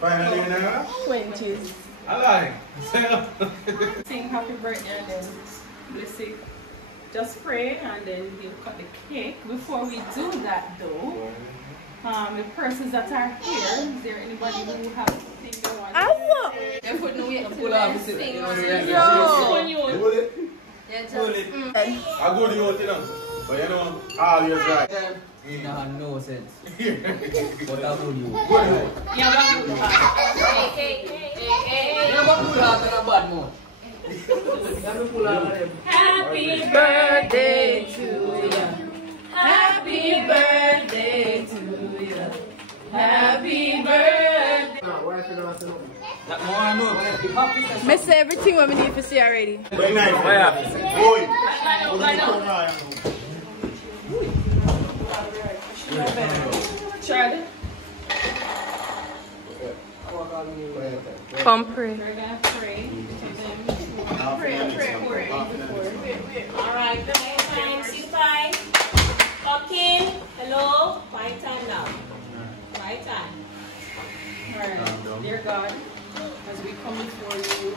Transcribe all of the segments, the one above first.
Finally, now? 20s. I like. Sing happy birthday and then bless it. Just pray and then we'll cut the cake. Before we do that though, the persons that are here, is there anybody who have things they want to say? They put no way to pull off the thing. No. Yeah, just. I go to you, but you know, all you're right. Nah, no sense. But I would you. Yeah, but Hey. You never pull out in a bad mood. happy birthday to you. Happy birthday to you. Happy birthday. That more I know. I say everything what we need to see already. Very nice. Boy. Charlie. Come pray. We're gonna pray to them. Pray. Alright, thanks. You bye. Okay. Hello. My time now. My time. Alright, dear God, as we come before you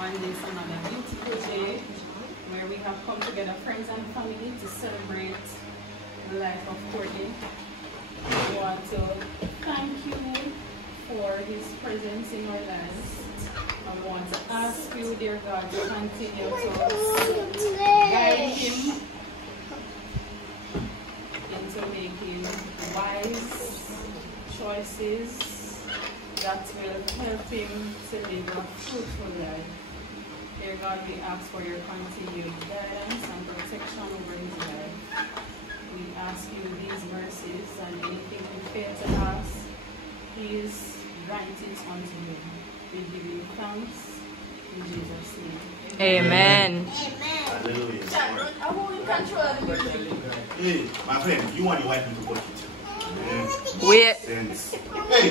on this another beautiful day where we have come together, friends and family, to celebrate the life of Courtney, we want to thank you for his presence in our lives. I want to ask you, dear God, to continue to guide him into making wise choices that will help him to live a fruitful life. Dear God, we ask for your continued guidance and protection over his life. We ask you these mercies, and anything we fail to ask, please grant it unto you. We give you thanks in Jesus' name. Amen. Hallelujah. I won't control the music. Hey, my friend, you want your wife to cut it. Wait. Sense. Hey,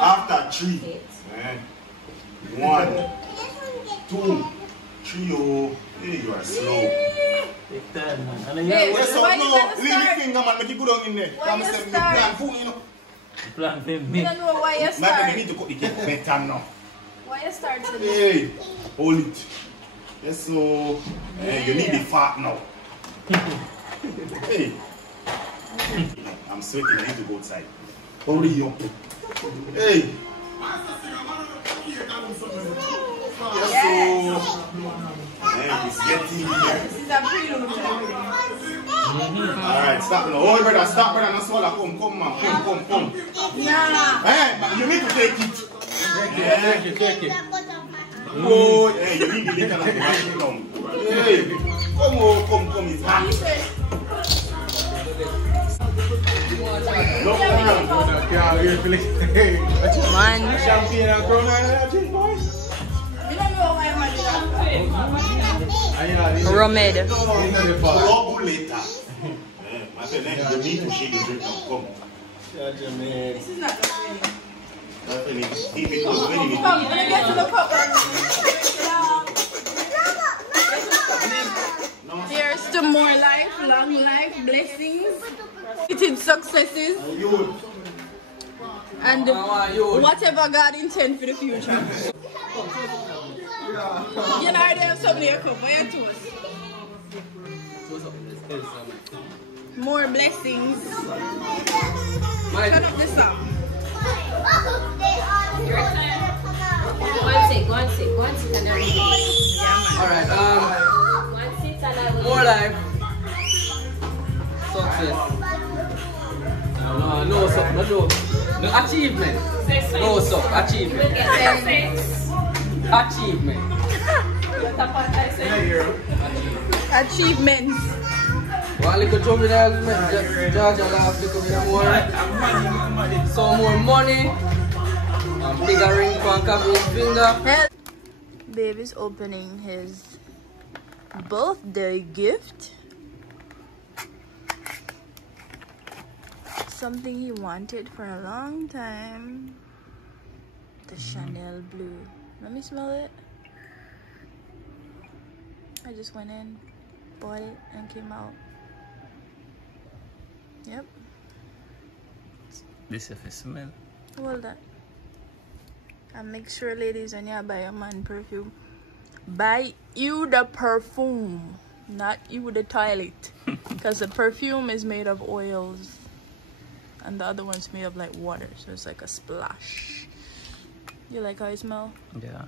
after 3. 1, 2, 3. Oh, hey, you are slow. Take time, man. And Hey, Yes, so why you no, gotta leave the start? finger, man. Make it go down in there. Why Come you say, me start? plan food, you know. plan for We me. don't know why you My friend, start. you need to cut the cake better now. Why you start to do? Hey, hold it. Yes, so you need the fat now. Hey, I'm sweating. I need to go outside. Hurry up. Hey. Yes, so it's getting here. This is a prelude to everything. Alright, stop now. Oh, brother, stop, brother. No swallow. Come, man. Come. Nah. Hey, but you need to take it. Take it. Oh, hey, you need the liquor like the machine down. Hey, come, it's hot. No problem. Man. Champagne and Crown Island, drink, boys. We don't know why I'm doing Romed. Trouble later. My friend, you need to shake the drink now. Come. This is not the way. My friend, keep it close. Let me Come, let me get to the cup. Here's to more life, long life, blessings, repeated successes, and whatever God intends for the future. You know, they have somebody a cup. Why you toast? More blessings. Turn up the song. Your turn. Go and sit and everything. Alright, Go and sit and I will. more life. Success. No achievement. No achievement. Achievement. Achievements. One little job in the Georgia last little bit more. Some more money. Bigger ring for Kavine's finger. Babe is opening his birthday gift. Something he wanted for a long time. The Chanel blue. Let me smell it. I just went in, bought it, and came out. Yep. This if it smell. Hold that. And make sure, ladies, when you buy a man perfume, buy you the perfume, not you the toilet. Because the perfume is made of oils and the other one's made of like water, so it's like a splash. You like how it smells? Yeah.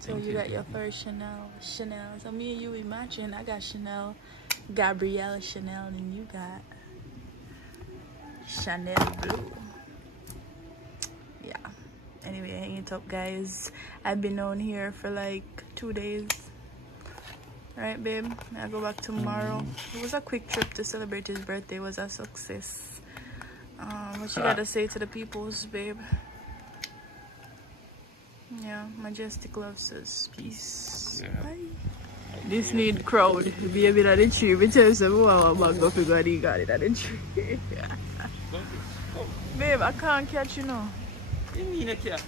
So you got your first Chanel. So me and you imagine I got Chanel, Gabrielle Chanel, and you got Chanel Blue. Yeah. Anyway, hang it up, guys. I've been on here for like 2 days. Right, babe? I'll go back tomorrow. It was a quick trip to celebrate his birthday. It was a success. What you gotta say to the peoples, babe? Yeah, Majestic love says peace. Yeah. Bye. This need crowd. Be a bit of the tree. We tell you some more about go figure out he got it at the tree. Babe, I can't catch you now. You mean a cat?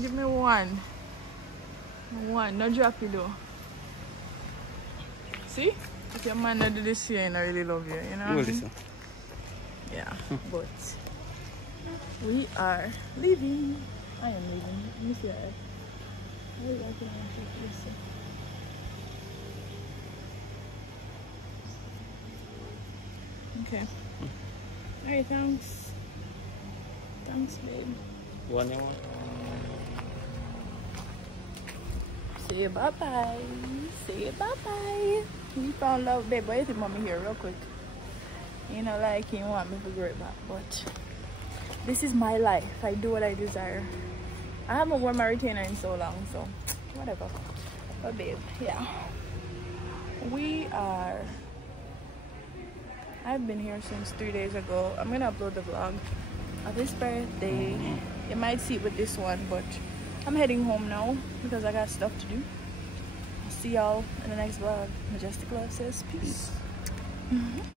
Give me one. One, no drop it though. See? If your man not do this here, I really love you, you know what I mean? Yeah, but we are leaving. I am leaving. Let me see that. Okay. Alright, thanks. Thanks, babe. One more. Say bye-bye. Say bye-bye. We found love, babe. Why you think mommy here real quick? You know, like you want me to go right back, but this is my life. I do what I desire. I haven't worn my retainer in so long, so whatever. But babe, yeah. I've been here since 3 days ago. I'm gonna upload the vlog of his birthday. You might see it with this one, but I'm heading home now because I got stuff to do. I'll see y'all in the next vlog. Majestic love says peace.